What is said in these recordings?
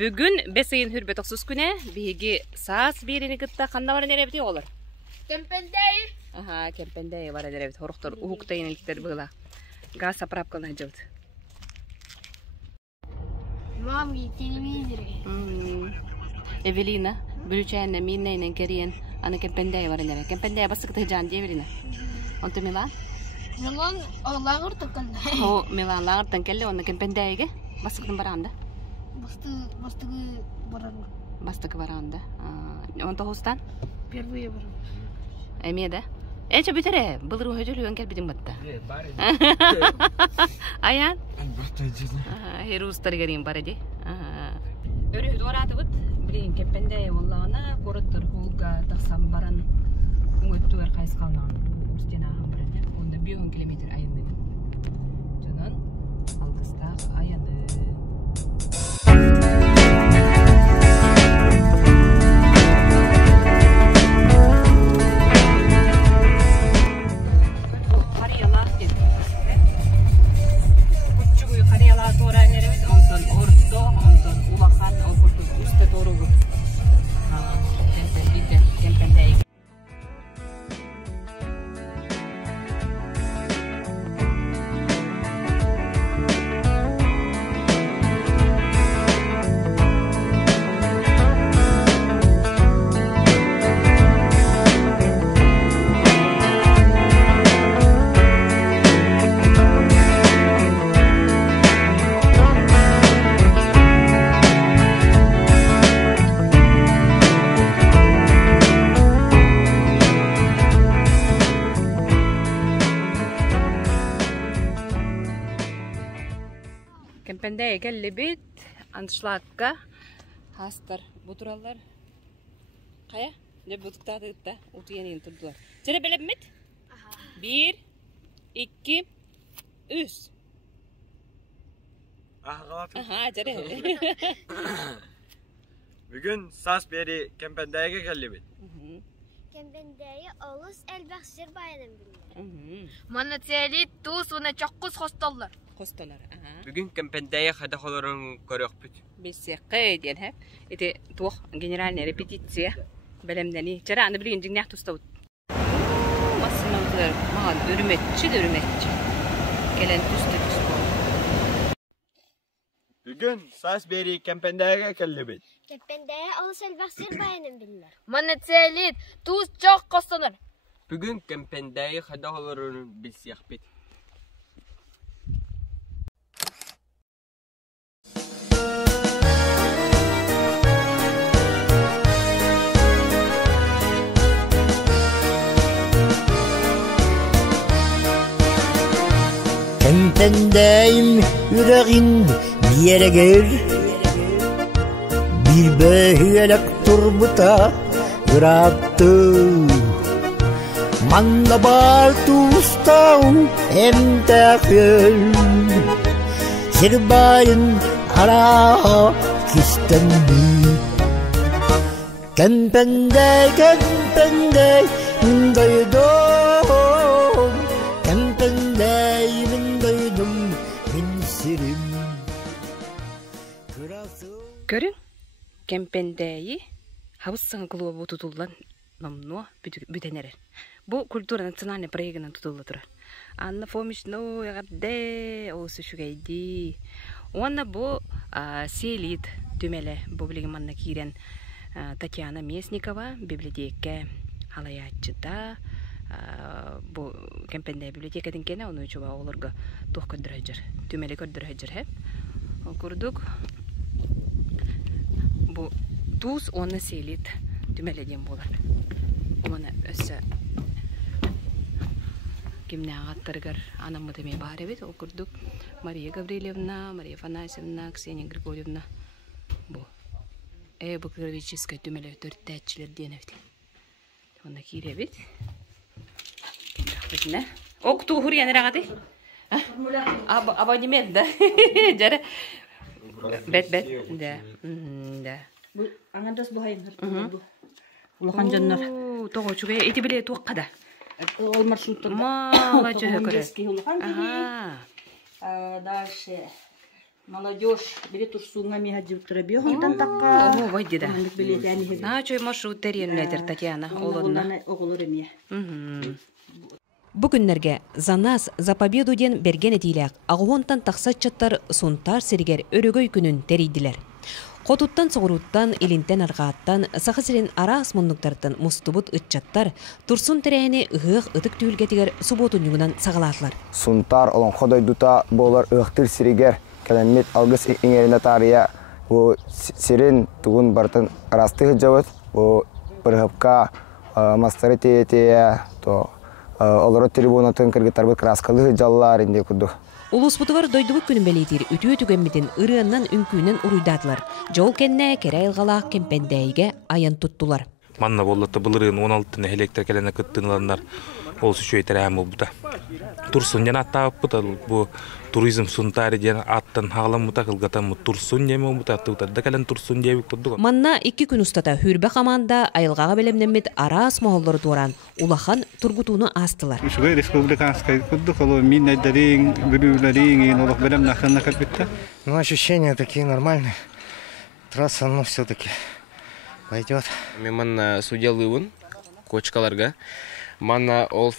Bugün beseyin hürbet oksuz güne bigi saas birini gıtta kanda var nerebti olur. Kempendey. Aha, kempendey var nerebti. Horuktor uhukta yenilikler bıla. Gaz saprapkılına acıldı. Mami televizor. Evelina, bülüçeğine minneyle keriyen ana kempendey var nerebe. Kempendey basık tıcan diye Evelina. Onto Milan? Milan ağır takıldı. O Milan lağırtan kelle onu kempendeyge basıktın baranda. Bastığı baranda. Bastık baranda. Onto hostan? Первые барanda. Emiyede. Ece bitere. Bılır o höcülü önkel bidim batta. Ayan? Herus tarıgarıyım baradi. Örü doğratı bıt. Bilin kepende vallağına koruttur hulga taksam baran. Unguttüver kays kalnan. Ustena hamrene. Onda 1 kilometre ayındı. Canın alkıstak ayanı. Kempendey gelli bit anşlakka hastır buturallar kaya ne butuktadı da utu yeni turdular. Jere belemmet? 1 2 3. Aha, jere. Bugün sas beri Kempendey'e geldi bit. Kempendey olus elbasır bayanım bilir. Mana teli tuz ve çakkus hostallar. Hostalar. Bugün Kempendey'e hada kolorun koruyuk bit. Bisaqay diyen hep. Ite tuh generalne repetitsiya belemdeni. Jere anı bilin jingna tustavut. Masmanlar mal örümetçi. Gelen tüstü. Bugün sas beri Kempendey'e geldi bit. Kempendey olus elbasır bayanım bilir. Mana teli tuz çok kostanır. Bugün Kempendey'e hada kolorun bilsiyah bit. Kempendeyim yüreğin bir yere gel. Bir böylek turbuta bıraktı. Manda bal tustağım hem tekül. Sirbayın ara kistendi. Kempendey doydum. Kempendey doydum ben sirim. Görün Kempendey'i havuzsan kılığı tutulan namnu bütenerer. Bu kultura nasyonalne proyektinden tutuludur. Anna fomiş no yagde o suşugaydi. Ona bu selit tümele bu bilgi manna kiren Tatyana Mesnikova biblioteka halayatçıda bu Kempendey bibliotekadan kene onu çoba olurga tuh kördürhecir. Tümele kördürhecir hep. Okurduk. Bu tuz ona selit tümele diyen bolar. Ona össe kimne ağattırgar anamı demeye bahar evet okurduk. Maria Gavrilevna, Maria Afanasьевна, Ksenia Grigorievna. Bu. Bu kırıvıçıska tümele törtteçiler diyen evet. Ona kiri evet. Rahmetine. Oktu huriye nere gadi? Abonement da. Jare. Bet. Da. Bu angadas buhayım. Ulakan canlar. Toğu çuğaya eti bile tuğkada. Ol marşrutlarda. Mala çöğe göre. Aha. Дальше. Молодежь, били турсуңа ми хаджуттыра бия хонтан такка. О, вай дида. Билет яни хеди. Чой маршрут теренлетер Татьяна олонна. Оголор эмие. Бу күннәргә Занас за победу ден берген этиләк. Агуонтан таксатчаттар сунтар сиргер өрөгөй күнүн теридилер. Котуттан соғыруттан, илинтен арғаттан, сақысырын араас мұннықтартын мұстыбыт үтчаттар, турсун тәрәйіні ұғық ұтық түйілгетігер сұботын юңынан сағалатылар. Сунтар олон қодай дута болар ұқтыр сиригер, кәлемет алғыс еңеріне тария, сирин туғын бартын арасты жауыт, бірғіпқа мастары тeye, олары трибунатын кіргітарбы краскалы жаллар инде күдді. Улуспутугар дойдубук күнүн белетир үтүө түгенмитин ырыаннан үңкүүнен уруйдатылар. Жол кенне кере ылгалаак кемпендейге аян туттулар. Манна боллатты былырыын 16-тыны электр келене кыттыныладар. Ол сүчөйтер әм болбута. Турсун жана аттаап бута бу туризм сунтари жана аттан хагылам бута кылгатам турсун жеме бута аттыда келен турсун жеби курдук. Манна 2 күн устата хүрбе каманда айылгага белемнемит араас моголлор туран улахан тургутууну астылар. Шугай республиканская курдук, алу миннайдарин, бирюларин, олох белем наханна капитта. Ну, ощущения такие нормальные. Трасса, ну, все-таки пойдет. Манна судьялывын, кочкаларга. Манна ол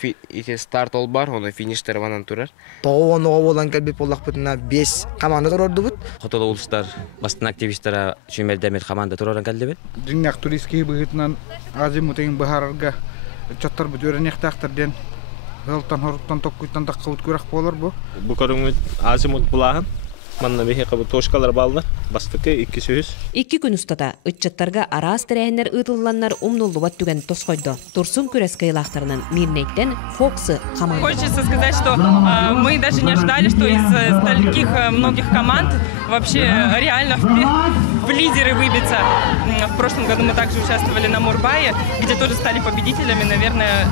старт ол бар, оны фиништер ванан турар. Тоғын оғылан кәлбеп олақ бұтына 5 команда тұрорды бұд. Хотода улыстар, бастын активистара шүмердемет команда тұроран кәлді бет. Дүнияқ туристский бұғытынан азим ұтайын бұхарарға чаттар бұд өрен ектақтырден. Ғылтан, хорықтан, тоққыйтан таққауыт көрақ болар бұ. Бұ көріңіз азим ұт бұлағын. Манна бехе кабы тошкалар балды. Бастыкы 2 сөз. 2 күн устата ытчаттарга араас тирәһеннәр ытылланнар умнуллубат түгән тосқойды. Турсун күрәс кыйлактарынан Мирнейттен Фоксы команда. Хочется сказать, что мы даже не ожидали, что из таких многих команд вообще реально в лидеры выбиться. В прошлом году мы также участвовали на Мурбае, где тоже стали победителями. Наверное,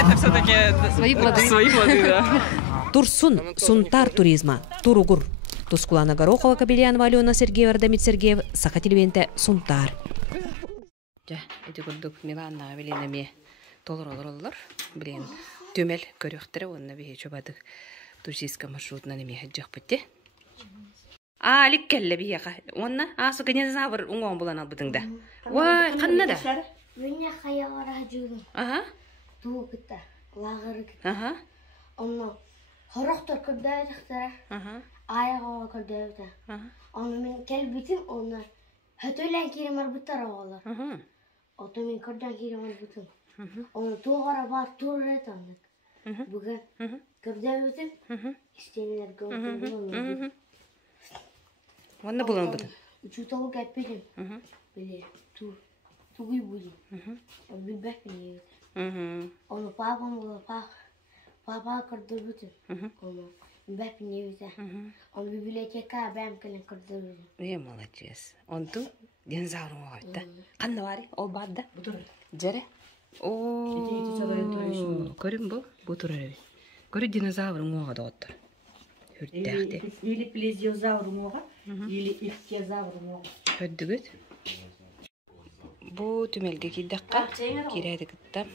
это все-таки свои плоды, да. Турсун сунтар туризма туругур. Тускулана Горохова, Кабельянова, Алена Сергеева, Дамит Сергеев, Сахатилвенте сунтар. Ja, эти курдук Миланна веленеме толор блин төмел көрөктөрө онна бие чобадык туристика маршрутна неме хаджак битте. Алик келле бияка. Онна асу генезавр уңон булан албытыңда. Вай, каннада? Мен хаягара журум. Аха. Туукта, лагыр. Аха. Онно хорохтор көрдөйдүктөр. Аха. Аяга көрдөйдү. Аха. Онно мен келбитим онна. Хөтөлөн кирем арбыттар оголор. Аха. Ото мен көрдөн кирем арбытым. Онно тугара бар туррет андык. Бүгүн көрдөйдүм. Истенелер көрдүм. Онна булан бутун. Учуталык эппедим. Биле, тугуй були. Билбек не. Onu babam baba kırdırdı. Onu ben piniydi. Onu biblioteka ben kalem kırdırdı. Ne молодец. Он tu dinozavr oldu. Kanne var o badda. Jere. O. Görün bu. Bu turare. Görü dinozavr oldu otur. Hürdekti. Или плезиозавр oldu. Или ихтиозавр oldu. Hördügüt. Bu tümelge kiddakka kireydi gitta.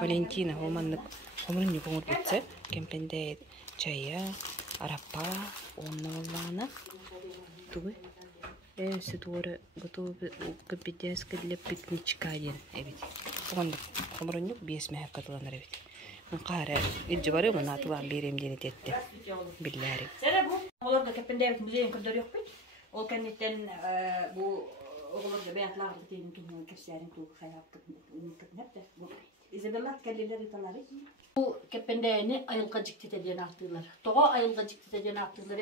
Valentina homanlık homurun yukumur bitse. Kempende çaya, arapa, onlarına. Tuğu. Süt doğru готовы капитанская для пикничка один. Evet. Homanlık homurun yuk bir esme katılanlar evet. Qara ilcibarı mı natılan berem deni tetti. Billari. Sene bu olar da kepende müzeyin kırdır yok pek. O kennetten bu oğullar beyatlar dediğim gibi keserin tu hayatı ne bu İzabella kelleleri taları bu kependeni ayılgacık titeden attılar. Toğa ayılgacık titeden attılar.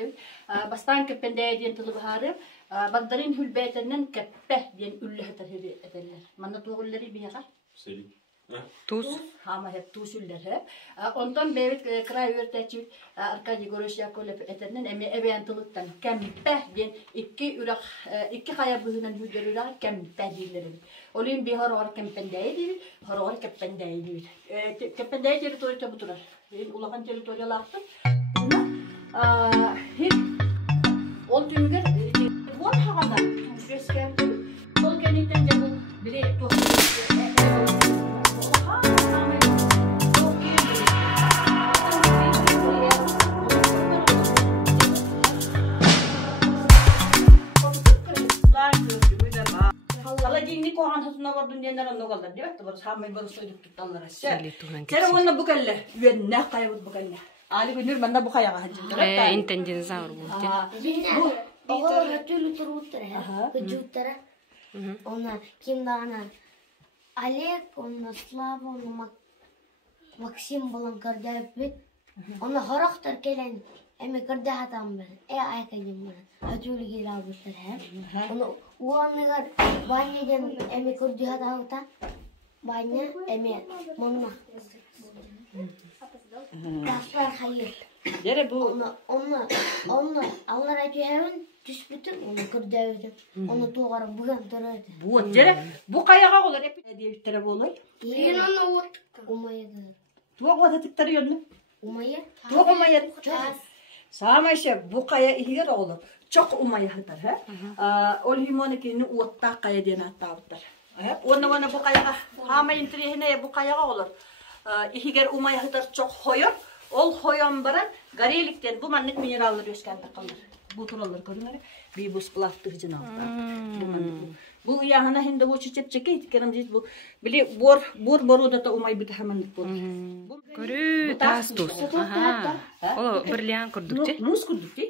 Bastan kepende diyen tulu baharı bagdarin hülbetenen keppe diyen ülle terhiri ederler. Manna toğulları bir yakar. Tuz. Ama hep tuzüller hep. Ondan beri kray örtecik arkadaşı görüşecek olup etenden emi eventılıktan kempe diyen iki kaya bühünen hüdürler kempe diyorlar. Olayım bir haror kempendeye değil, haror kempendeye değil. Kempendeye teritoriyte butular. Ulakan teritoriyalardı. Hep ol tümger var havada. Resken ol kenitten de bu biri Маған хатына бардым дендер аны қалдар деп бар хамай бар сөйдіп тұтталар әссе. Сәрі оны бұқәлі үйенне қайбыт бұқәлі. Али күнір манда бұқаяға ханжылды. Интен динозавр болды. Оғылар өтілі тұруыттыр, күджуттары. Оны кемдағанан Олег, оны Слава, оны Максим болан көрдәп бет. Оны хорақтар келен, әме көрдә хатам бән. Айқайден бән. Өтілі кел албыттыр, Оны уанығар баннеден әме көрдә хатауыта. Банне әме мұнна. Таспар хайыр. Оны аллар әту әуін түспітін, оны көрдә өтін. Оны тоғарым бұған тұры өтін. Бұ қаяға қолар әпеттері болай? Мен оны оттық. Умайы. Туақ отатықтары өдіні? Умайы. Туақ умайы. Самайшы бұ қая егер олар. Чоқ умайы хатар. Ол химоны кені оттақ қая ден аттауыттар. Оны бұ қаяға, хамайын тірехіне бұ қаяға олар. Егер умайы хатар чоқ хойыр, ол хойын баран гареліктен бұ маннық минераллар өскәнді қалдар. Бұл туралар көріңер, бейбус плавтық жын алдар. Бұл яғына хенді ол чечеп-чеке еткерім дейд, бұл біле бор-борудата умай біті хамандық болды. Көрі тас тұс. Ол бірліян күрдік де? Мұз күрдік де?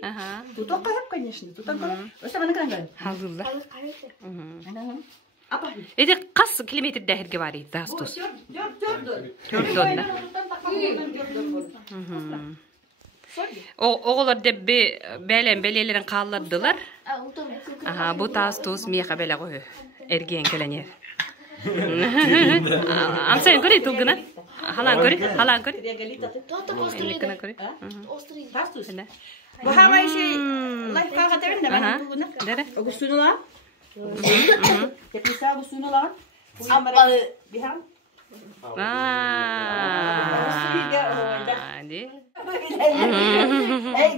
Тұтақ қайып, конечно. Тұтақ қайып. Өсі маны қыран қайып? Халылар. Еде қас километр дәхірге бар еді тас тұс? Төрді. Оғылар деп бәлелерін қалладылар. Бұ тас тұс меқа бәлі қойы. Әрген кәлінер. Амсайын көрі тұлғына? Халан көрі? Елікіна көрі? Тас тұс? Бұхама еші лайфхаға тәрін де мәні бұғына? Оғы сұныла? Тепіса бұ сұныла? Амыры бихам?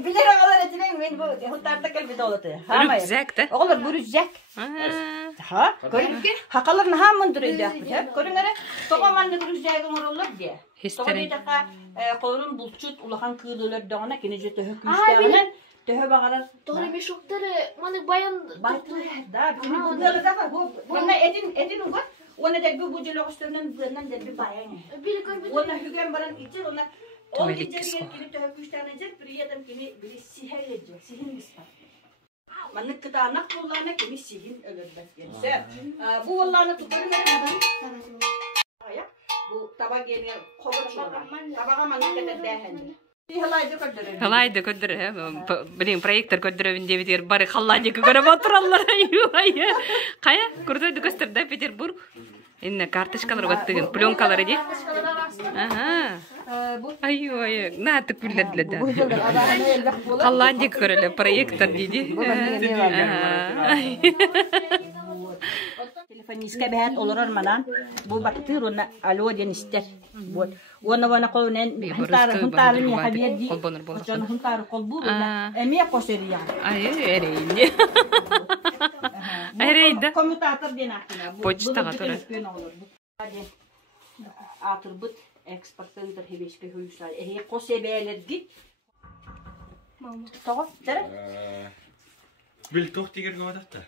Bilir oğlar etinen ben bu huttarda kalbi doladı. Rüzek de? Oğlar bu rüzek. Ha? Hakaların hamın duruyor da. Görünere toğamanlık rüzeğin olur diye. Toğamanlık kolun bulçut ulakan kığılırlar dağına kinece töhü küştağının töhü bağırar. Doğru bir şokları manık bayan... Da, beni bu dağılı da bu. Bana edin uğur. Ona da bir buculu üstünden bırından da bir bayan. Ona hügen baran içer ona. O geceliğe gelip de höküşten edecek, bir adam biri siher edecek, sihin ispat. Manık kıtağına kulağına kimi sihin ölürler. Bu Allah'ını tutarım etmeden. Bu tabak yerine kovur tabağa manık kadar değerlendir. Halaydı kördür. Benim proyektör kördürüvün diye bitir. Bari hallaydı görüp oturallar. Kaya? Kurdoydu gösterdi Peterburg. Inne kartışkalar battığın plyonkaları diye. Ay, ne atık bildiler de. Hallaydı görüle proyektör dedi. Telefoniska behat olur manan. Bu baktır ona alo diyen ister. Ona konunen huntarın ya haber di. Ona huntar kolbu ona emiye koseriya. Ay ereydi. Ereydi. Komutatör diyen akına. Poçta katır. Atır but eksportör hebeşke hüyüşler. Kosebeler git. Tamam, dere? Bil tohtiger godatta.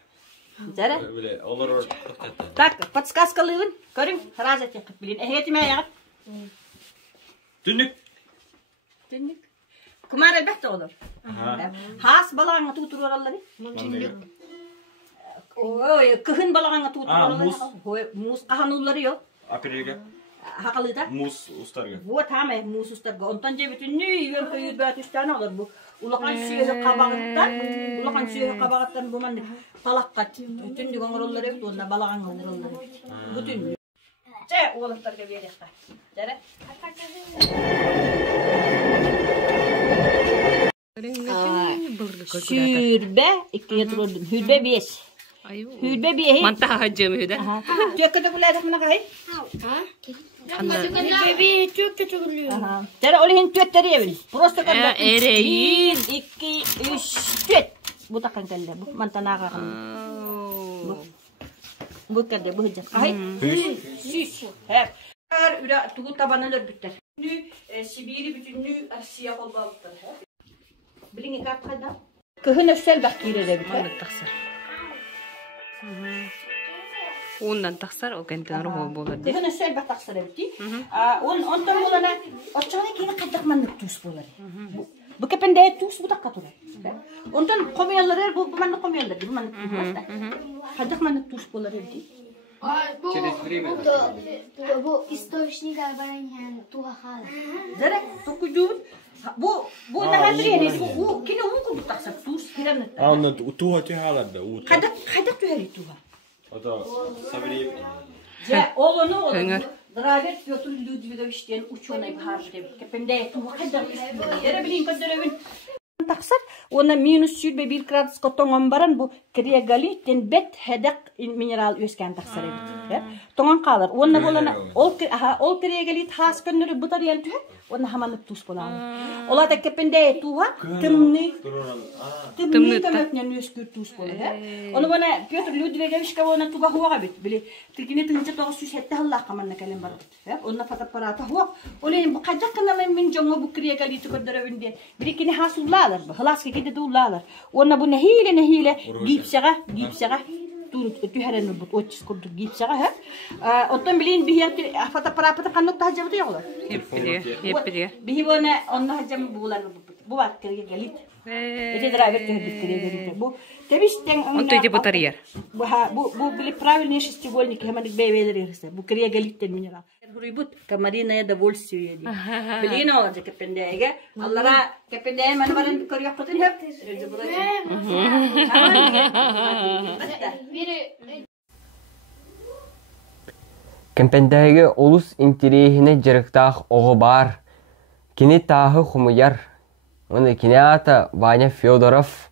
Dere? Böyle olur tohtatta. Так, подсказкалыгын, көрүң, раза текип билин. Эхетиме ягат. Түнүк. Kumar elbette olur. Has balağına tutur oraları. Kıhın balağına tutur oraları. Muz kahanulları yok. Apirege. Hakalıda. Muz ustarga. Bu tamam muz ustarga. Ondan cebetini yön köyü bat üstten alır bu. Ulakan suyu kabağıttan bu mandık palakkat. Bütün düğün oraları yok. Onda balağına oraları. Bütün. Ce oğlaklarga verecekler. Dere. Hürbe, ikiye tururdum. Hürbe 5. Hürbe 5. Mantaha hacım hüde. Tökkede kullaydık mına kayı? Hürbe 5 çok kötü gülüyor. Tere olihin tötteri evin. Prosto kadar. Ereyin. 1, 2, 3, töt. Bu takkan kelle. Bu mantana kakın. Bu kadar bu hıcak. Kayı? Süs. Hep. Üre tuğu tabanılır bütter. Sibiri bütünlüğü Asya olmalıdır. Bilin kart kadar. Kıhın ösel bakire de biter. Anlık taksır. Ondan taksar o kenten ruhu bolar. ده هنا السؤال بتحصل بدي وانت مولانا ارجعني كده قدك ما نتوس بولاري بكبن ده توس بتقطره وانت قوم يلا رير ما نقوم يلا دي ما قدك ما نتوس بولاري بدي Bu источник albaran tuha hala. زرع تكجود bu ده هادري bu كنا ممكن بتحصل توس كده أنا توها تهالا ده قدك تهري توها هذا سبريم جاء أولو درابير بيوتر لودفيغوفشتين ученый بحاجة كبنداية وقدر يربلين قدرين تقصر وانا минус 1 градус котонгон баран бу криегалитен бет хедак минерал өскән тақсыр еді. Тоңан қалыр. Оны болана ол криегалит хас көннөрү бутар ялты, оны хаманып тус боланы. Олата кепенде туга тымны тымнен өскүр тус болы. Оны бана Петр Людвиговичка оны туга хуага бит. Били тилкине тынча 907 Аллах каманна калем бар бит. Оны фотоаппараты хуа. Олен бу каджакна мен жоңго бу криегалит көдөрөбүнде. Били кине хасуллалар. خلاص كده دولار وانا بو نهيله جيب سغه تهرن بتوتش كنت جيب سغه اوتومبيلين به فتا برابط قنوت تهجبت يغلا يبدي به وانا انا هجم بولار بوات كريه جليت ايه درايفر تهدي كريه جليت بو تبيش تن انت دي بطاريه بو بلي правильный шестиугольник همدك بيدري بو كريه جليت المينерал Рибут камарина довольствие ди. Блин, он же капендега. Аллара капендега ман баран корьяк котен хеп. Капендега улус интерехине жырыктах ого бар. Кини тахы хумуяр. Оны кинята Ваня Федоров.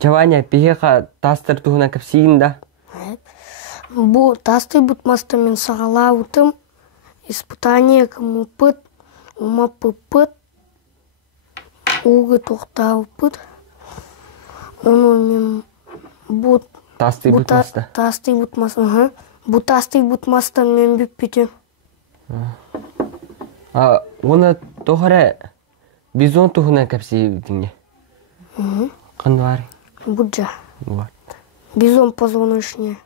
Чаваня пихеха тастыр тухна капсигинда. Бу тасты бутмаста мен сагалаутым испытание кому пыт ума пыт угы токтаупыт ону мен бут тасты бутмаста бу тасты бутмаста мен бүппүтүм оны тохара бизон тухна капсигиндиңе кандай буджа бизон позвоночный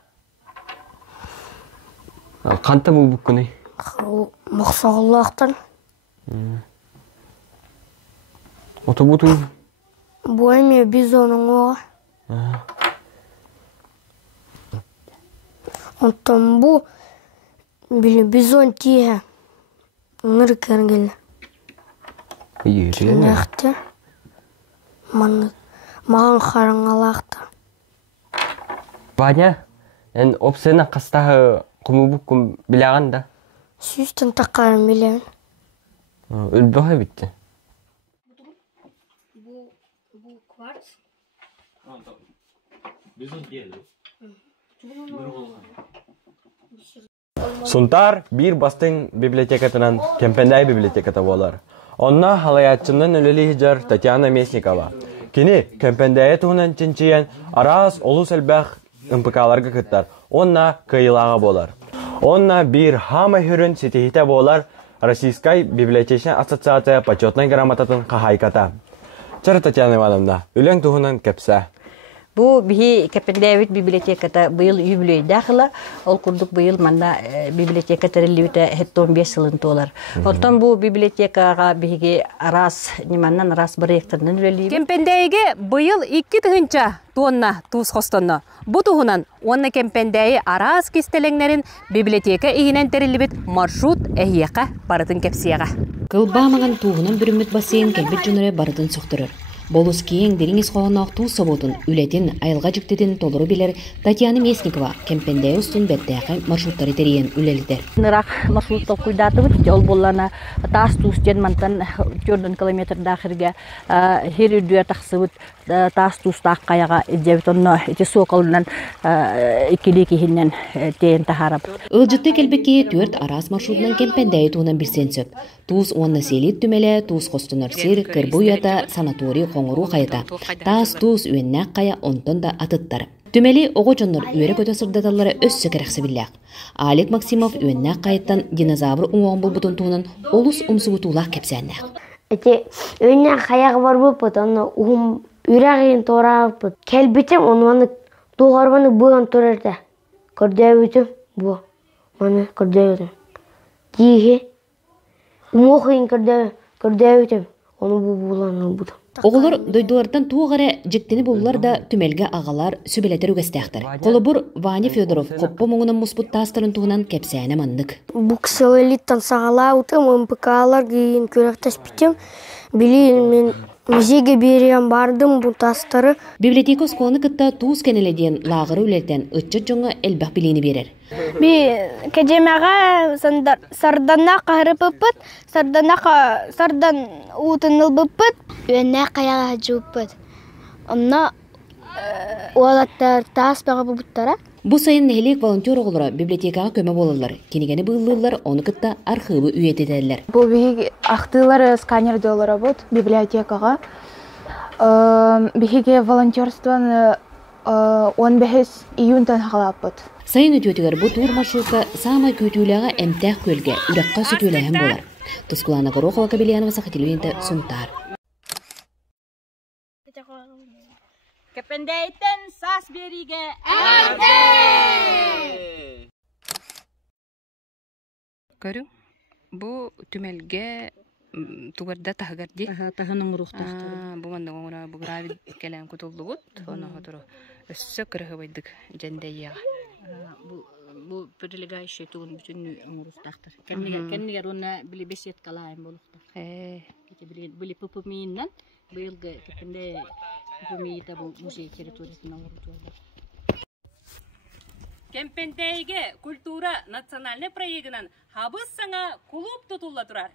Қанта бұл бүккіні? Мақсағылақтан. Оты бұтың? Бұл әме бизонын оға. Онтан бұл бизон тие ңыр кәргелі. Нәқті маған қарыңалақты. Ваня, опсына қастағы Кумубукум билaganda. Süsten takarım bilen. Ölbüğe bitti. Bu kvarts. Suntar bir bastın bibliotekatından Kempenday bibliotekata bolar. Onna halayatçının öleli hicar Tatyana Mesnikova. Kini Kempendaya tuğunan çinçiyen aras olus elbaq ımpıkalarga kıttar. Onna kıyılağa bolar. Onna bir hama hürün sitihite bolar Российской библиотечная ассоциация почетной грамотатын кахайката. Чары Татьяна Ивановна, үлен туғынан кәпсә. Бу бихи Капендевит библиотеката быйыл юбилей дахыла, ол курдук быйыл манда библиотека терилибите 15 жылын толар. Оттон бу библиотекага бихиге арас неманнан арас проекттарын үлелиби. Кемпендейге быйыл 2 тыгынча тонна туз хостонно. Бу туһунан онна Кемпендей арас кистелеңнерин библиотека игинен терилибит маршрут эхияка барытын кепсияга. Кылбамаган туһунан бүрүмүт бассейн келбит жөнөрө барытын соктурur. Болус кийин дереңиз қоғанақ ту соботун үлетін айылға жүктеден толыру билер Татьяна Месникова Кемпендей устун бәттәқі маршруттары терейен үлелдер. Нырак маршруттал куйдаты бұд, ол боллана тас туыстен мантан 4 километр дақырға хер үрдуер тақсы бұд тас туыстақ қаяға идебет онна ити соқылынан икили кейіннен тейін тахарап. Үлжітті келбекке 4 арас маршрутынан Кемпендей туынан бірсен сөп. Туыз онна селит түмелі, туыз қостыныр сер, кірбуята, санаторий қоңыру қайта. Тас туыз үйеннәк қая онтон да атыттар. Түмелі оғы жонлар үйері көті сұрдаталары өссі кәрәқсі білләқ. Алик Максимов үйеннәк қайттан динозавр ұңуған бұл бұтын туынан олыс ұмсы бұтулақ кәпсәннәқ. Әте үйеннәк қаяғы бар бұл бұт, оны үйрәғейін торағып бұт. Кәлбетем онуаны доғарбаны бұған тұрырды. көрдөбүтүм бу. Маны көрдөбүтүм. Тиге. Мохин көрдөбүтүм. Onu bu bulanı bu. Оголор дойдулардан туғара жектени болулар да түмелге ағалар сөбелетер үгестяқтар. Қолыбыр Ваня Федоров қоппа мұңынан мұспыт тастырын туғынан кепсәне мандык. Bu kısalelitten sağala utım, mpk'lar giyin körектес питем. Били мен музейге берем бардым bu тастары. Библиотекос коны кытта туыз кенеледен лағыры үлелтен ытчы жоңа элбақ билини берер. Би кежемеға сардана қағырыпыпыт, сардан утынылбыпыт, өне қаяға жуыпыт. Онна олаттар таас баға бұбыттара. Бу сайын нехелек волонтер оғылыра библиотекаға көмі болылар. Кенегені бұйылылар, оны кытта архивы үйет етелер. Бұл бігі ақтылары сканерді олара бұд библиотекаға. Бігі волонтерстваны 15 июньтан хағалап бұд. Сайын өтетігер бұл тур маршрутка самай көтүүліға әмтәқ көлге үрәққа сүтүүләхін болар. Тұскуланы Горохова Кабелянова Сахатилуинті Сунтар. Кепендейтен сас бериге Көрүң, бу түмелге тугарда тахагарди. Таханын рухтахты. Бу манда оңра бу гравид келем кутулду бут. Оны хотуру өссө кырыгы байдык жендейяга. Бу прилегающий тугун бүтүн рухтахтыр. Кеннигер уна били бесет калайым болуктар. Били пупуминнан быйылгы кепенде пупумиита бу музей территориясынан урутулду. Кемпендейге культура национальный проектынан хабыз саңа клуб тутулла турар.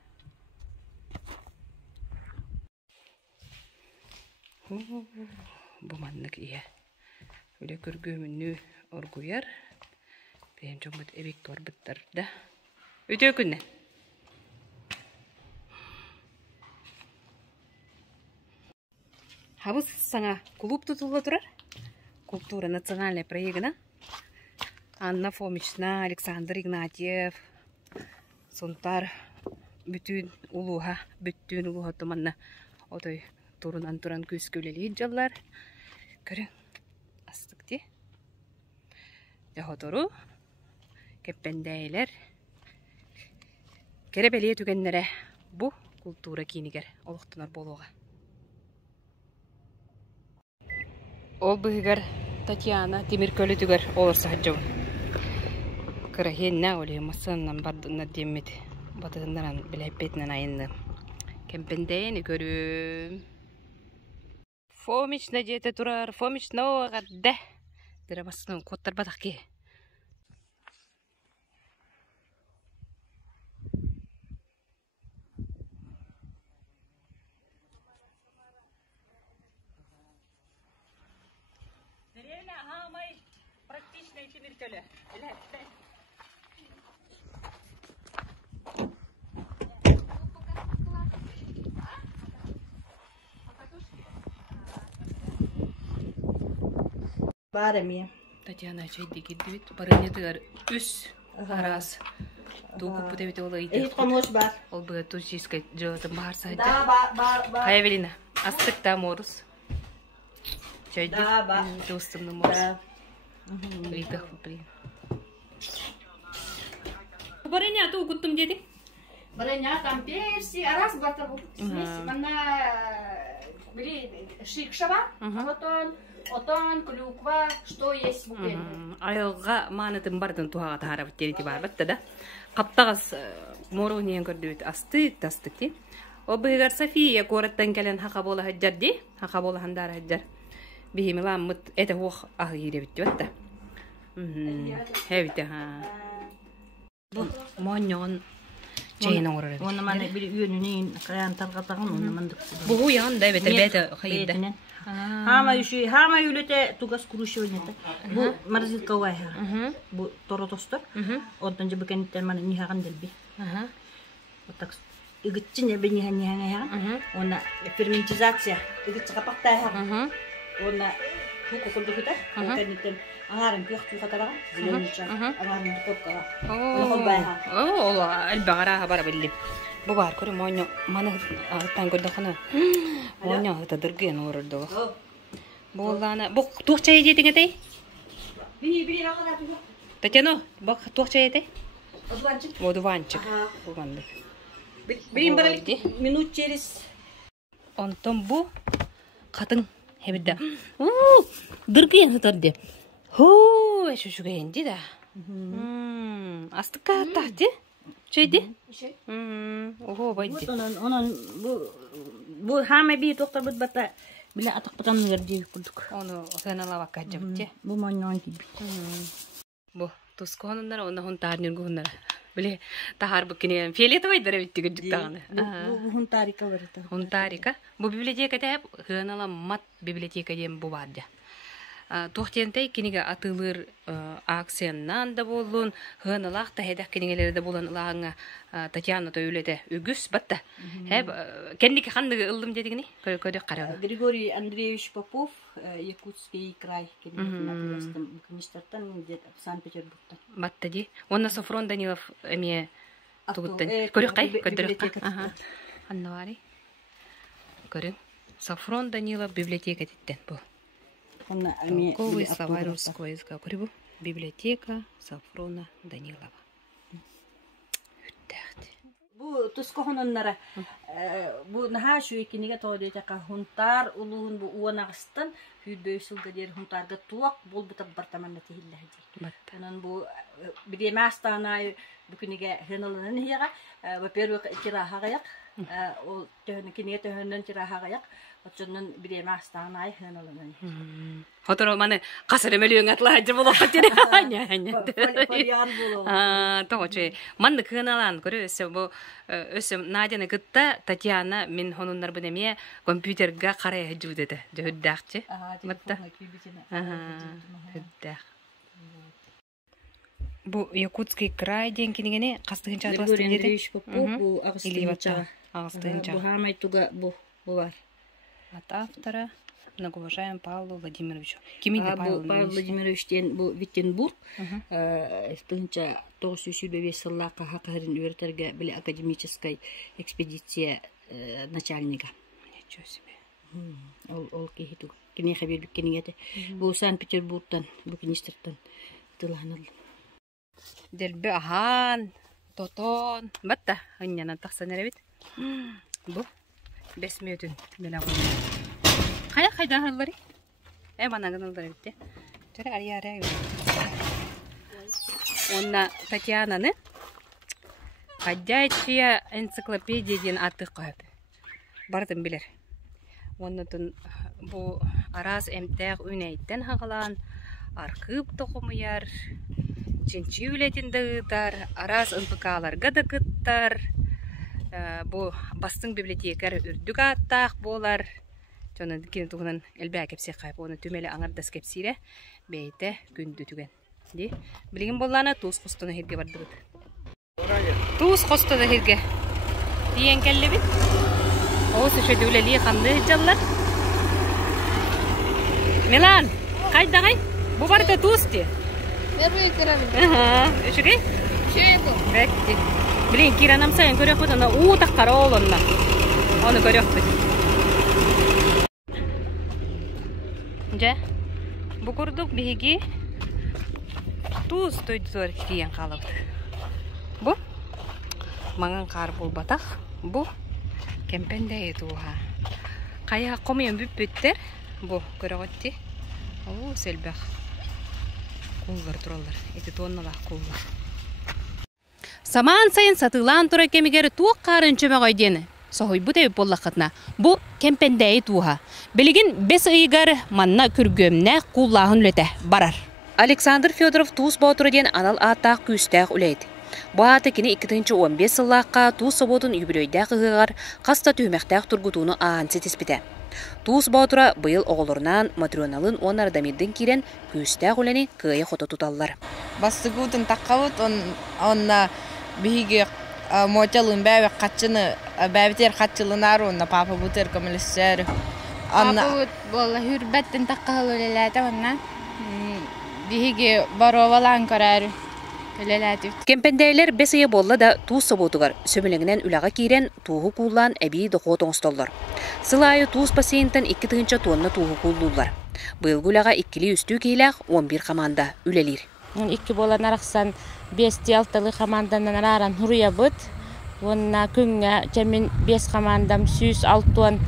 Бу маннык ие. Үле көргөмүнү оргуяр. Бем жомут эбек торбуттар да. Өтө күннен. Хабыз саңа клуб тутулла турар. Культура национальный проектынан Анна Фомична, Александр Игнатьев, Сунтар, бүтүн улуха туманна отой турунан туран күз көлели жаллар. Көрүң, астыкти. Жахотору, кеппендейлер, керебелие түгеннере бу культура кинигер олуқтынар болуға. Ол бұғығар Татьяна Тимиркөлі түгер олырса хаджауын. Кырахенна оле масаннан бардына деммет батыгындаран билайпетнен айынды. Кемпендейни көрүм. Фомич на жете турар, Фомич на оғадда. Дыра басынан коттар батақ ке. Деревня Хамай практичный Тимиркөлі. Барами. Татьяна чайдики дивит, барынетігер үс арас. Тугуп бұдевет олы үйде. Эйт қомош бар. Ол бұға туристическай жоғатын бар сайда. Да, бар. Қай Эвелина, астық та морус. Чайдик, достымны морус. Үйдіқ, блин. Барыня, ту күттім деді? Барыня, там перси, арас бартар бұл. Мана, били, шикша бар. Отон, клюква, что есть бупен. Айылға манытын бардын туғаға тағарабыт дереді бар бітті да. Қаптағыз мору нен көрді өт астық де. О бұғығар София көріттен кәлін хақа болы хаджар де. Хақа болы хандар хаджар. Беймілан мұт әті оқ ағы ере бітті бітті. Әбіті ха. Моньон чайын оңырыр. Оны маны бір үйінінен қаян талғатағын оны мандық. Бұғы яғын да бәтір бәті қайыдды. Хама юлете тугас курушевнете. Бу марзилка вайха. Бу торотостор. Оттан же бекенттен мана нихаган делби. Вот так игитчине бе ниханя. Она ферментизация. Игитч капактая. Она хуку колдухита. Кенттен агарен пяхту хатара. Зеленича. Агарен топка. О, албагара барабилли. Бу бар көрү моño мана тангылдахана. Моño та дырген ордо. Боллана бу тук чай жетиңетей? Бини рагана тук. Татьяна, бак туахчаете? Одуванчик. Одуванчик. Билин баралик минут через. Онтон бу катын хебидда. Дыргын хатарды. Хоо, шушуга энди да. Астыкка тахти. Чейди? Ого, байди. Онон бу хаме би токтор бут бата биле атак батан нерди курдук. Ону сеналава каджабти. Бу маннан киби. Бу тусконундар оны хун таарнюргундар. Биле тахар букине фиолетовый байдара биттиге жуктаганы. Бу хун тарика барыта. Хун тарика. Бу библиотека теп хынала мат библиотека дем бу барды. Тохтентэй киниге атылыр аксеннан да болун, хыналах та хедак кинигелерде болан лагаңа Татьяна төйлете үгүс батта. Хеп кендики хандыгы ылдым дедигини көдөк карагы. Григорий Андреевич Попов, Якутский край, Министртан где-то в Санкт-Петербургтан. Батта ди. Онна Софрон Данилов эме тугуттан. Көрөк кай, көдөрөк. Аннавари. Көрөк. Софрон Данилов библиотека диттен бу. Толковый словарь русского языка. Библиотека Софрона Данилова. Бу тускохоннара бу наха шуйкиниге тоодетака хунтар улуун бу уанагыстан хүдбөйсүлгө дер хунтарга туак бол бутап бартаманна тихиллахди. Анан бу бидемастана бүкүниге хеналын хияга во-первых кирахагаяк ол төһөнкине төһөннөн кирахагаяк отчоннон бидемастана хеналын. Хоторо мане касыр мөлөң атлаажы болоп кетер. Фолиан боло. Тогоче манны кыналан көрөсө бу өсөм Надяны гытта Татьяна мен хонундар бенеме компьютерга карай жудеде. Жөддакчы. Мытта. Бу Якутский край денкинигене кастыгынча атластын деди. Бу агыстынча. Бу хамайтуга бу бар. От автора многоуважаемый Павлу Владимировичу. Павел Владимировичтен бу Виттенбург. Стынча 905 сыллакка хакырын үйрөтөргө биле академической экспедиция начальника. Ничего себе. Ол кихиту. Кине хабирдик кинегете. Бу Санкт-Петербургтан, бу министртан тыланыл. Дербе ахан, тотон, батта, анняна тахсанеребит. Бу 5 минутын беле кой. Кайда халлары? Банагын алдыры битти. Жара ария. Онна Татьянаны ходячая энциклопедия ден аты коюп. Бардым билер. Оннотун бу арас эмтег үнөйттен хагалан аркып токумуяр. Чинчи үлетиндегитар, арас НПК-ларга да кыттар. Бу бастың библиотекар үрдүк аттак болар. Жонун кини тугунан элбе кепсе кайып, оны түмеле аңардас кепсире бейте күндү түген. Ди, билген боллана туз костона хирге бардыбыт. Туз костона хирге. Диен келлебит. Осы шөйдө үлели канды жаллар. Милан, кайдагай? Бу барда туз ди. Первый кираны. Үшүгей? Шөйдө. Бекти. Билин киранам сайын көрөк бут, ана уутак кара олонна. Оны көрөк бут. Же, бу курдук биги туз тойдур киен калып. Бу маңан кар болбатак. Бу кемпенде туha. Кая комуен бүппүттер. Бу көрөгөтти. О, селбек. Куллар туралар. Эти тонналар куллар. Саман сайын сатылан тура кемигер туок карын чөмөгөй дени. Сохой бу деп боллакытна. Бу кемпендей туha. Билигин 5 ыйгар манна күргөмнө куллагын үлете барар. Александр Федоров туз ботурден анал атак күстәк үлейт. Бу аты кини 2015 сыллакка туз соботун юбилейдә кыгыгар каста төмәктәк тургутуну аансы теспите. Туз ботура быйыл оголорунан Матрионалын онардамиддин кирен күстәк үлени кыя хото туталлар. Бастыгутун таккабыт онна биге моталын бәбе катчыны бәбетер катчылынару на папа бутер коммелиссер. Папа болла хүрбәттен таккалы леләтә онна. Биге баровалан карар. Кемпендейлер 5 ыя болла да туз соботугар сөмөлеңнен үлага кирен тугу куулан эби дохо тоңстоллар. Сылайы туз пациенттен 2 тонна тугу кууллулар. Быйыл гулага 2 үстү кийлак 11 команда үлелир. Икки болан арақсан 5-6 команданан араран хуруя быт. Онна күнгө чемин 5 командам сүйс 6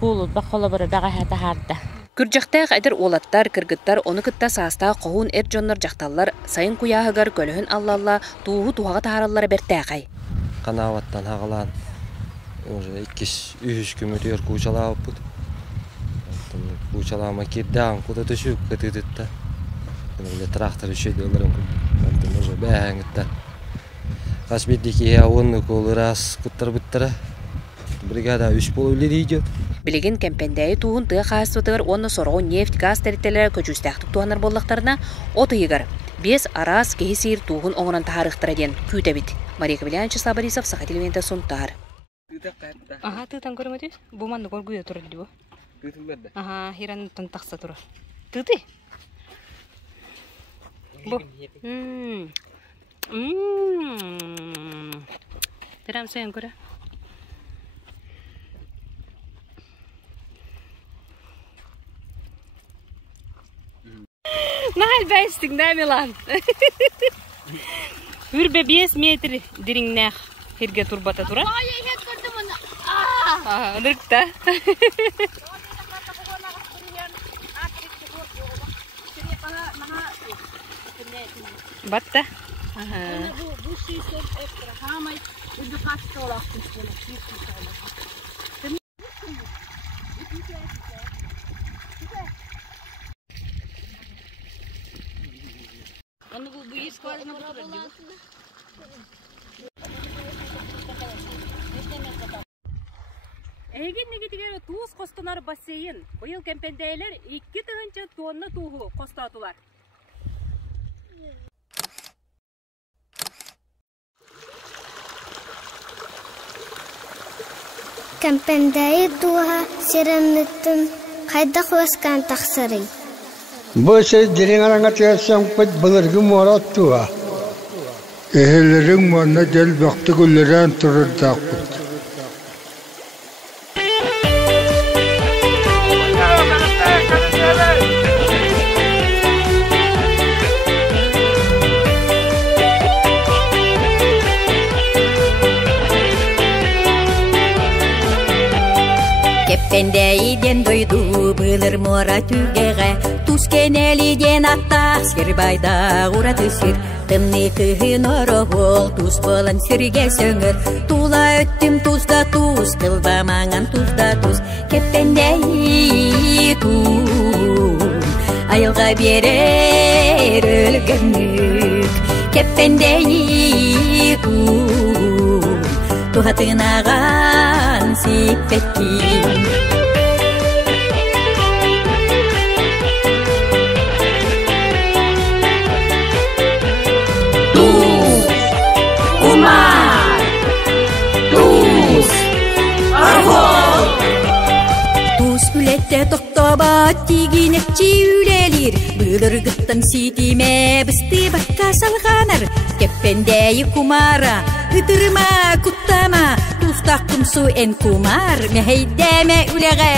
кулут бақола бары дага хата харда. Күржақтақ әдір олаттар, кіргіттар, оны кытта саста қоғын әр жонлар жақталлар, сайын куяғығар көліхін аллалла, туғы туғаға тағаралары бәртәғай. Қанаваттан ағылан, үш күмір өр күчалауып бұд. Күчалауыма кердіған құда түшіп күтідітті. Трактор үшеді оларым күн. Бәңітті. Қаш бетдеке оны қолы рас күттір бұттыры. Бригада 3 болу леді Билеген кемпендәйі туғын тұғы қағыстығыр, оны сорғы нефть, газ тәреттелері көчістәқтік туғанар боллақтарына отығығыр. 5 арас кейсейір туғын оңынан тағарықтыра ден күйті бит. Мария Кабелянчы Сабарисов, Сақа телевизионда сонтар. Аха, тыгытан көрім өтес? Бұманды көргүйе тұрыр дебі? Тыгытын берді? Аха, хиранын тақса тұрыр. Тыгыты? Тырам сөйін көрі? Нахал бәйстік, да, Милан? Үрбе 5 метр диріңнәқ херге турбата тура? Ныркта. Батта? Эгин негитигер туыз костонар бассейн. Быйыл кемпендейлер 2 тыгынча тонна туğu костатулар. Кемпендей туğa сиреннеттен кайда хваскан тахсырый. Bu şey derin aranga tiyasam pet balırgı morat tuğa. Ehelerin muanna del vakti güllerin turur dağıt. Кеппендейден дойду былыр мора түгеге, тускенелиден атта сирбайда ура түсір. Тымны кыхын орогол туз болан сирге сөңір. Тула өттім тузда туз, кылбамаңан тузда туз. Кеппендей туз, айылға берер өлгінік. Кеппендей туз, тухатынаған сиппеттин. Toktobat tiginekçi ülelir, bılırgıttan sitime bıstı bakka salganar. Keppendeyi kumara, hıdırma kuttama, tuztakkım su en kumar, meheydeme ülege.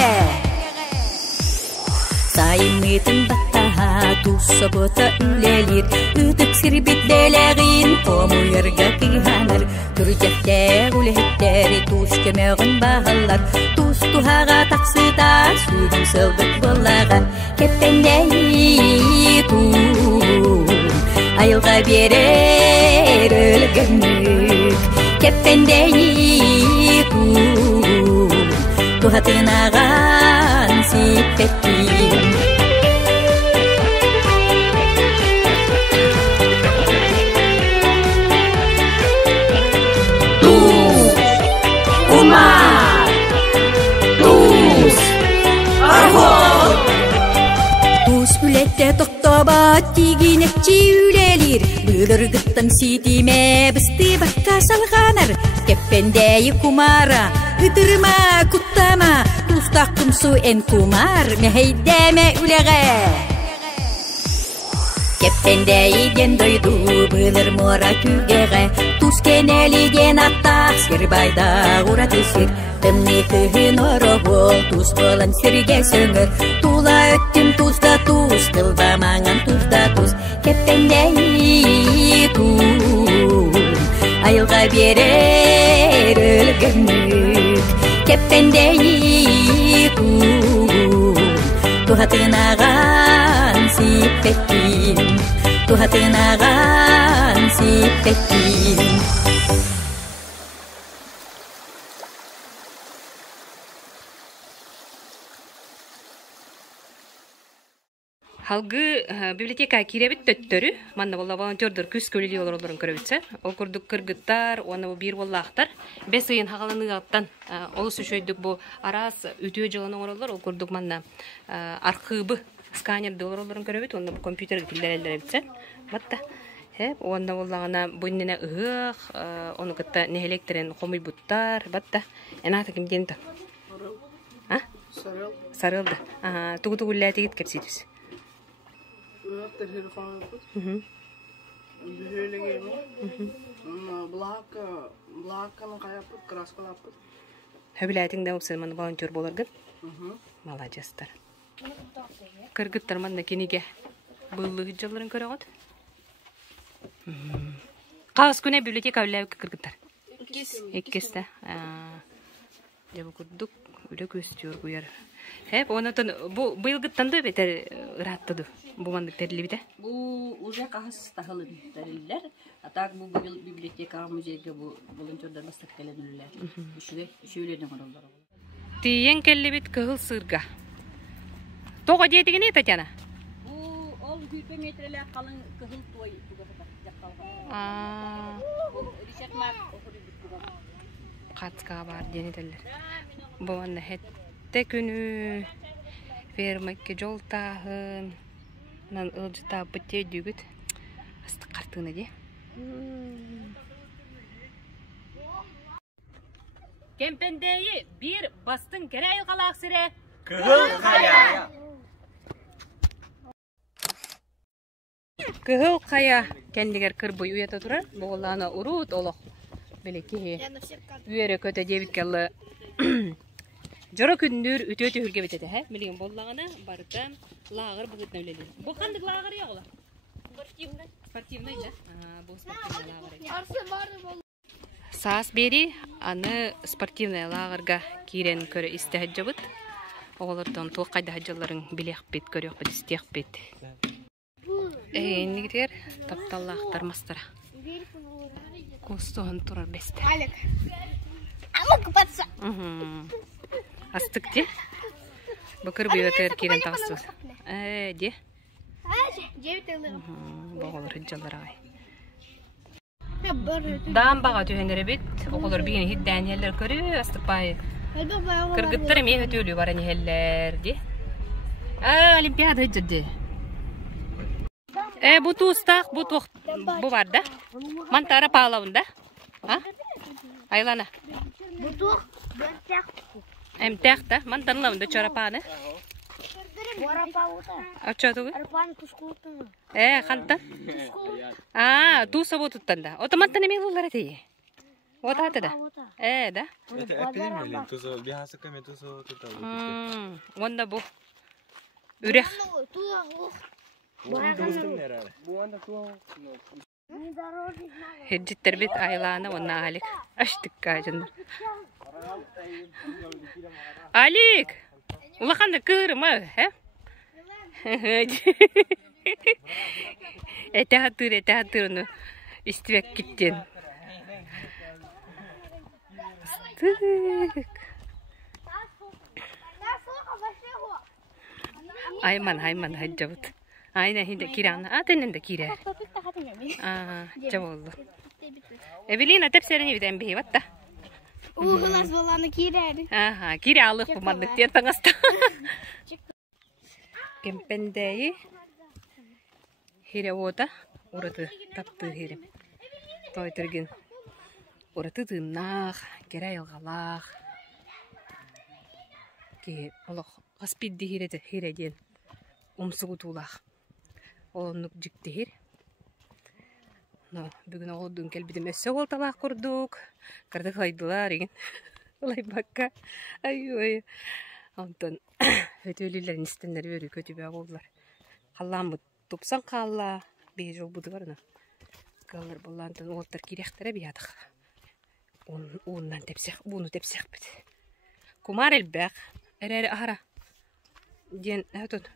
Sayımıtın battaha, tuz sabota ülelir, ıtık sirbit deleğin, komu yarga kıhanar. Kürcekte ulehitteri tuz kemeğin bahallar, tuz tuhaga taksıda, suyun sıldık bollaga. Keppendeyi tuz, ayılga berer ölgünlük. Keppendeyi tuz, tuhatınağan sipettin. Toktobat tiginekçi ülelir, bılırgıttan sitime bıstı bakka salganar. Keppendeyi kumara, hıdırma kuttama, tuztakkım su en kumar, meheydeme ülege. Keppendeyden doydu bılır mora tügege, tuz keneliden atta sirbayda ura tüsir. Tımni kıhın orogol, tuz bolan sirge söngür. Tula öttüm tuzda tuz, kılbamağın tuzda tuz. Keppendey айылға берер өлгөнүк кеппендей тухатынаган сиппеттин Халгы библиотека киребит төттөрү, манна болла волонтердор күз көлүлү олорлорун көрөбүтсө, ол курдук кыргыттар, оны бир боллаактар, 5 ыйын хагаланыгаттан олус үшөйдүк бу арас үтөө жылының ороллор, ол курдук манна архивы сканерди олорлорун көрөбүт, оны компьютерге килдерелдеребитсе, батта. Онда боллагана буйнене ыгык, оны кытта нехелектерен комуйбуттар, батта. Эната кимден та? А? Сарылды. Тугу-тугуллаатигит кепсидис. Хөбіләтіңді өпсен маны волонтер боларгын? Молодецтар. Кыргыттар манда кенеге бұллығы жылларын көрі ғод? Қағыз күне библиотека өлі кыргыттар? Еккесті. Жабы күрдік үлі көстер көйер. Онатын бұйылғыттанды бетер ұраттыды? Бу мандык терли бите? Бу уже кахыс тахылын терилер. Так бу библиотека музейге бу волонтердар бастап келенилер. Үшөйлөдөн оролдор. Тиен келли бит кыгыл сырга. Тога жетигини Татьяна? Бу ол 100 метрле калың кыгыл той тугата жакталган. Ричард Марк окуду тугата. Катка бар денетелер. Бу анда хетте күнү фермакке жол тахын. Нан ылжыта бітте дүгіт. Астық қартығына де. Кемпендейі бір бастың кәрәй қалақ сірі. Кығыл қая. Кығыл қая. Кәндігер кірбой уята тұрар. Бұғылана ұрут олық. Білеке. Үйері көті дебіт кәлі. Жора күндір өте-өте үрге бетеді. Милеген боллағана барыдан лағыр бұғытна өлелі. Бұл қандық лағыр яғыла? Спортивный. Спортивный, да? Бұл спортивный лағыр. Саас бері аны спортивный лағырға кейрен көрі істі хаджабыд. Оғылырдан тұл қайда хаджаларын білек бет, көрек бет, істек бет. Негдер тапталлақтар мастара. Көстуғын тұрар бесті. Алик. Ама купаться. Астык де? Бұкыр бұйотыр керен тағыстыз. Де? Бұғылыр үджалар ағай. Дағын баға түйендері бет, оғылыр бігені хит дәнелер көрі, астық байы. Кыргыттар ме өтөлі бар әнелер де. Олимпиада үджады. Бұ туыстақ, бұ бар да? Мантара пағылауында? Айлана? Бұ туық, бәртәқ. Тәқті, мантанлауында чорапаны? Чорапауыда. Очатуғы? Арпаны тұшқылықтың. Қанта? Туса бұтыттанда. Ота мантаны мен олар әтейі? Ота атыда? Да? Это эпидемия, тузо, бихасы каме тузо тұталы. Онда бұ. Үрек. Хеджиттер бет айланы онна алик. Аштыққа жындар. Алик! Улақанда кырма, Әті хатыр оны істівек кеттен. Айман, хаджабыт. Айна хинде кираны, атынын да кире. Жаболду. Эвелина тепсеріне бітен бей, ватта? Уғылас боланы кирәді. Кире алық бұмандық дер таңаста. Кемпендейі хире ота, ұраты тапты хирем. Той түрген ұраты тыңнақ, кере айылғалақ. Ке олық ғаспидді хиреден ұмсығы тулақ. Олынық жүкті хир. Бүгін оғылдың кәлбідім өсі олталақ құрдық. Кардық лайдылар еген. Лай баққа. Ай-ой. Антон өтөлілерін істенлер өрі көтібе оғылдар. Қаллан бұд тұпсан қалла. Бей жол бұды барына. Калыр буллантын олтар кирехтере биядык. Оннан тепсек, буну тепсек бит. Кумар элбек, эрери ахара. Ден атот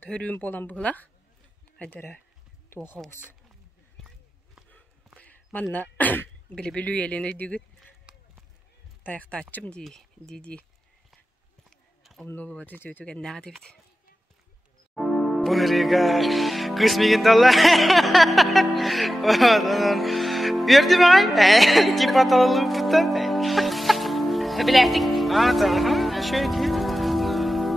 төрүм болан булак. Хайдара тохос. Манна биле-билүү элени дүгүт. Таяктачым ди. Оннолу өтүгөн нагы бит. Bunuriga kısmigin dalla. Verdi mi? Tipa talalı putta. Biletik. Tamam. Şöyle değil.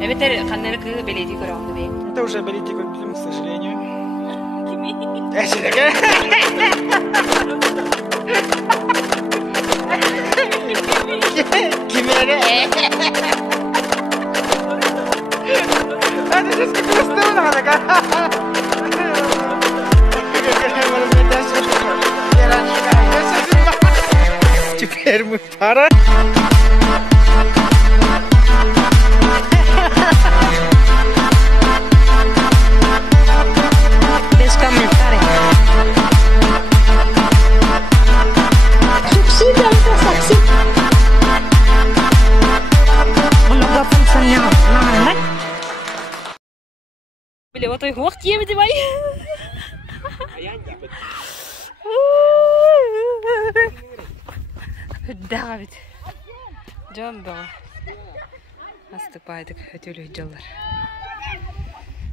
Evet, kanları kı belediye gördü be. Это уже belediye gördüm, к сожалению. Kimi? Kimere? Hadi just give us the Теперь мы пара. Без комментариев. Бля, вот их вахт ем давай. Давид. Джамбо. Наступает хотели делать.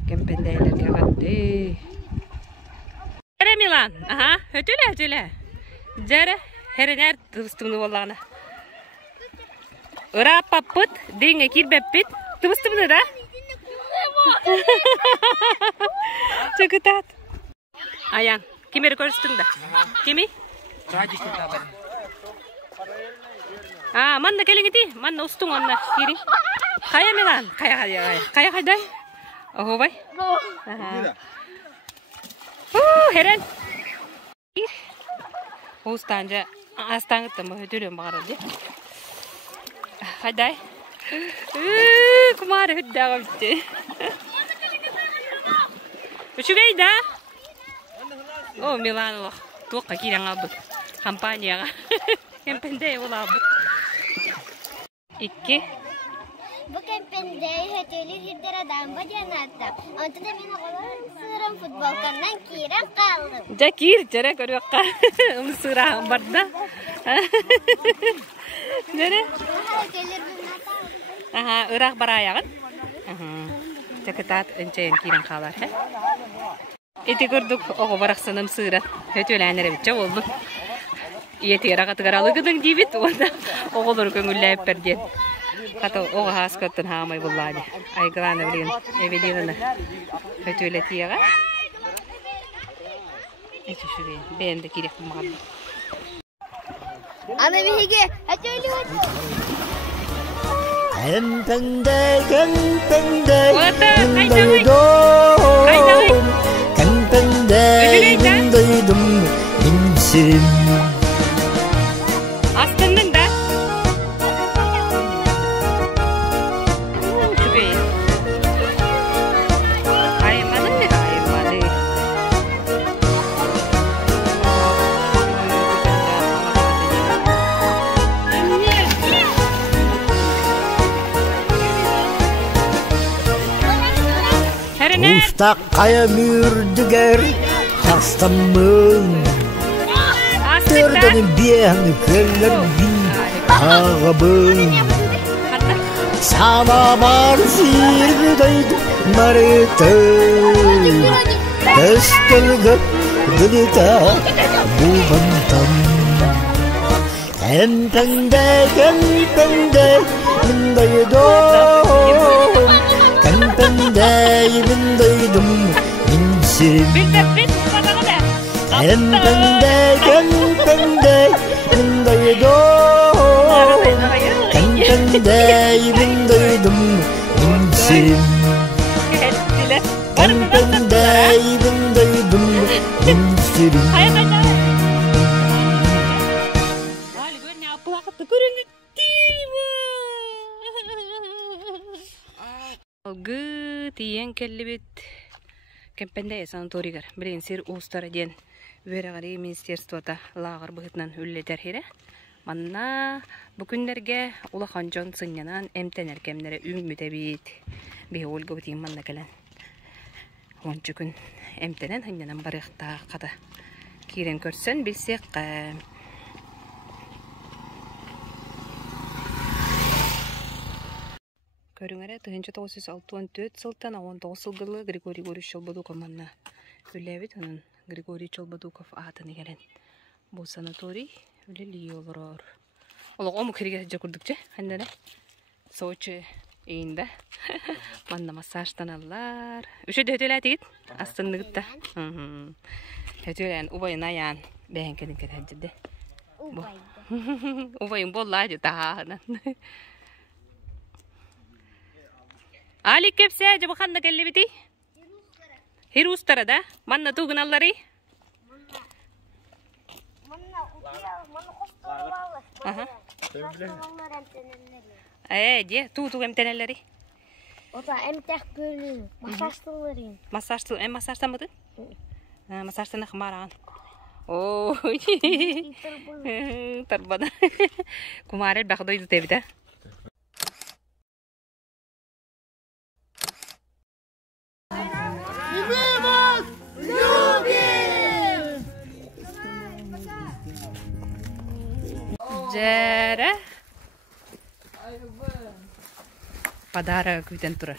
Кемпендейлерге катты. Эре Милан. Ага, хөтөлө. Жара херенер тустумду болгана. Ора паппыт, деңе кирбеппит. Тустумду да? Чекутат. Аян, кимери көрүстүң да? Кими? Манна келиңити, манна устуң онна кири. Кая Милан? Кая кайдай? Охобай? Херен. Устанжа астаңыттым өтөлөм багарады. Кайдай? Кумары хүддагы битти. Үчүгей да? О, Милан туокка кирең албыт. Компанияга. Кемпендей бол албыт. 2. Bu kempendey hötölü hirder adam bajanatda. Onta da men oğlan sırım futbolkandan kiren kaldım. Ja kir jara görüyokka. Sırağım barda. Jara? Hötöller bulmata. Aha, ırak barayağın. Çakıtat önceyen kiren kalar. Eti gördük oğu baraksanım sığıra. Hötölänere bitçe oldu. Iyeti yarağı tıgaralı gıdın dibit. Oğulur köngülleyip berdiyen. Kata oğu haskatın hamay bullani. Aygılanı bilin evelinini hötöletiyağa. Eti şuraya. Ben de kirek bulmadım. Ana bihige hötölü Kempendey duydum. Kempendey duydum. İnsin. Astındın da. Şuraya. Kaymadın mı? Kaymadı. Usta kaya mürdüger tastamın. Törden bir köller bin ağabın. Sana var zirvedeydi marıtın. Östelge gülüta bu bantam. Kempende mindaydum. Kempende mindaydum insin. Kempende mindaydum. Kempende mindaydum insin. Kempende mindaydum insin. Algı tiyen kellibit. Kempende sanatorigar. Bilen sir ustara diyen Верагari министерствода лагар быгытнан үллетер хире. Манна бүкүннерге улахан жон сыннанан эмтенер кемнере үммүтэ бит. Би Ольга бутин манна келен. Ончу күн эмтенен хыннанан барыкта ката. Кирен көрсөн билсек Көрүңөрө 1964 жылдан 19 жылгылы Григорий Григорьевич Чолбодуков манна үлебит анын Григорий Чолбодуков атыны келен. Бу санаторий үлели олорор. Ол ому кирге жакурдукчу андана. Сочи эйинде. Манна массаждан аллар. Үшөдө өтөлөтигит астындыгытта. Өтөлөн убайын аян бээнкенин кетенде. Убайын боллайды таанан. Ali kepse jaba khanna kellibiti hirustara da manna tugunallari je tu emtenelleri ota emtek bölüm masajtılların masajtan mı? Masajtan khmaran oo tarbada kumare bakdoydu tebida Jere подарок үйден тұрар.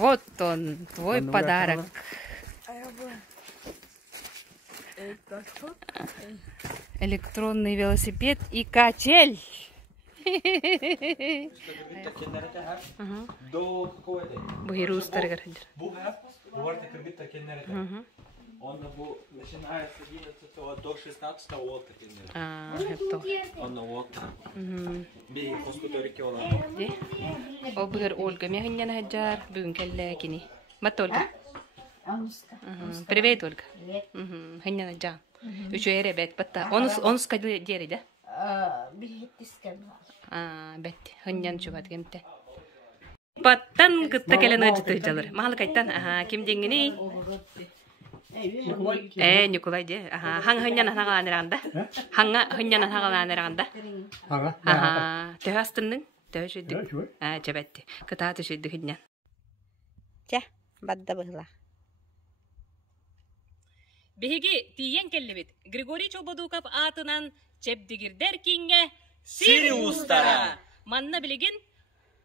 Вот он, твой подарок. Электронный велосипед и качель. Он начинается 11 до 16 волта. Он волта. Би хоспиталики ола. О бир Ольга мехнян хаджар бүгүн келлекини. Мат Ольга. Привет Ольга. Хнян хаджа. Үчө эре бет батта. Онус кады дери да? Бихеттискен. Бет. Хнян чубат кемте. Баттан кытта келен ажыты жалыр. Махал кайттан ким деңгени? Николай де. Ханга хыннан хагаланыранда. Ханга хыннан хагаланыранда. Төһастынның төшүдүк. Жабетти. Кыта төшүдүк хыннан. Жа, бадда быгла. Биги тиен келлебит. Григорий Чолбодуков атынан чепдигирдер кинге Сириустара. Манна билеген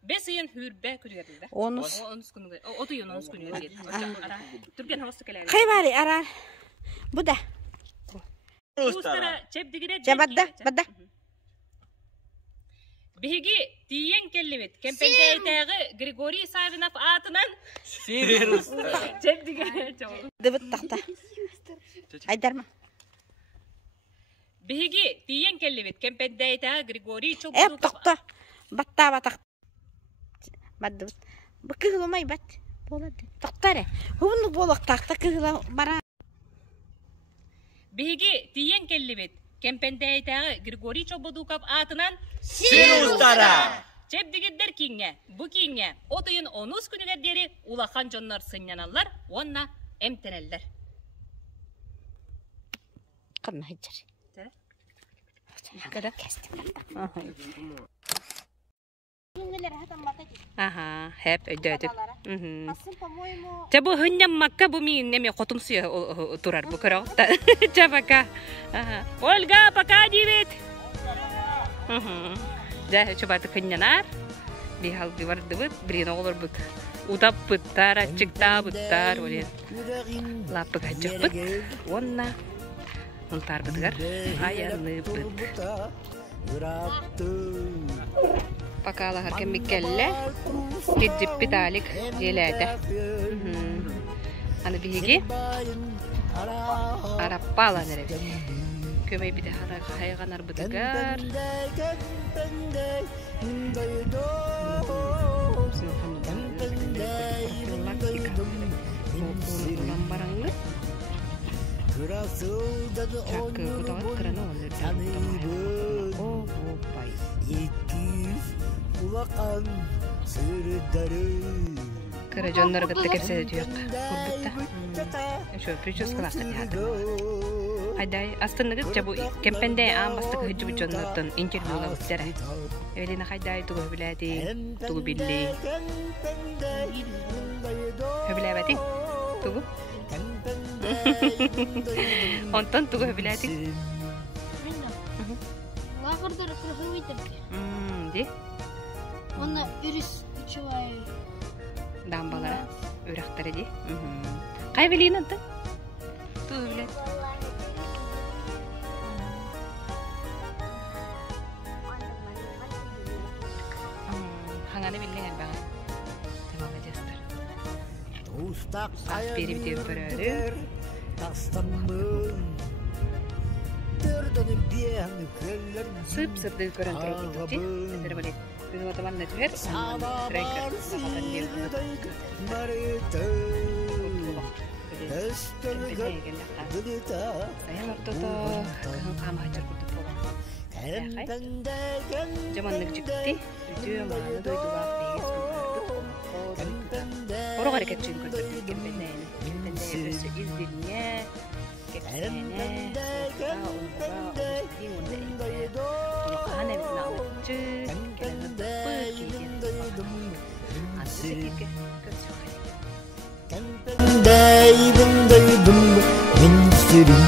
Бесиен хүрбе күргәдилдә. Онус күнгә. Отуй онус күнгә. Түргән хавасы келәр. Кайбари арар. Буда. Устара чепдигире. Бадда. Биги тиен келлебит. Кемпендәйтәге Григорий Савинов атынан Сириустара. Чепдигире. Дыбыт тахта. Айдарма. Биги тиен келлебит. Кемпендәйтәге Григорий Чолбодуков. Тахта. Батта батак. Бадды. Бакыгылмай бат. Болады. Тактаре. Хубунук болак такта кыгыла бара. Биги тиен келлебит. Кемпендәйтәге Григорий Чолбодуков атынан Сириустара. Чепдигиддер кинге. Бу кинге отуйын онус күнүгәдери улахан жоннор сыннаналар, онна эмтенеллер. Кырна хаҗар. Када? Hep ödedi. Tabu hınyam makka bu mi nemi kotumsuya turar bu kırağıtta. Çabaka. Olga пока дивит. Да, çabatı hınyanar. Bir hal bir vardı bıt, bir olur bıt. Udap bıttar, açıkta bıttar. Lapı kaçık bıt. Onna. Untar bıtgar. Ayanı bıt. Pakala harken mikelle gidip bitalik jelede. Hani bihigi Arapala nere. Kömey bir de hayganar bıdıgar. Lambaranglı. Çakı kudavat kırana olur. Oh, bay. Karacanlar gıtta kerse de diyor. Kurbutta. Şu prическалар катады. Айдай астынныгы жабу кемпенде амбастык хыжы бучоннотон интервьюга өттөрө. Элина хайдай тугу билети, тугу билли. Хөбүлөбөтүң? Тугу? Онтон тугу хөбүлөтүң? Лакырдар проховитер. Ди? Онна үрүс үчүбай. Дамбалара, өрөктөрү ди. Кай билин анты? Тугу билет. Ханганы билген бага. Тамам жастар. Ас берип деп көрөрү. Сып-сыпты көрөн туруп кетти. Эдер билет. Biz o zaman ne diyor? Saya ortada kan hajar kudu pulang. Zaman çıktı. Video mana doydu bak diye. Orang ada kecil kudu kembali. Kembali izdinya. Kekene. Ana biz nalıcı. Daydım daydım min sürüm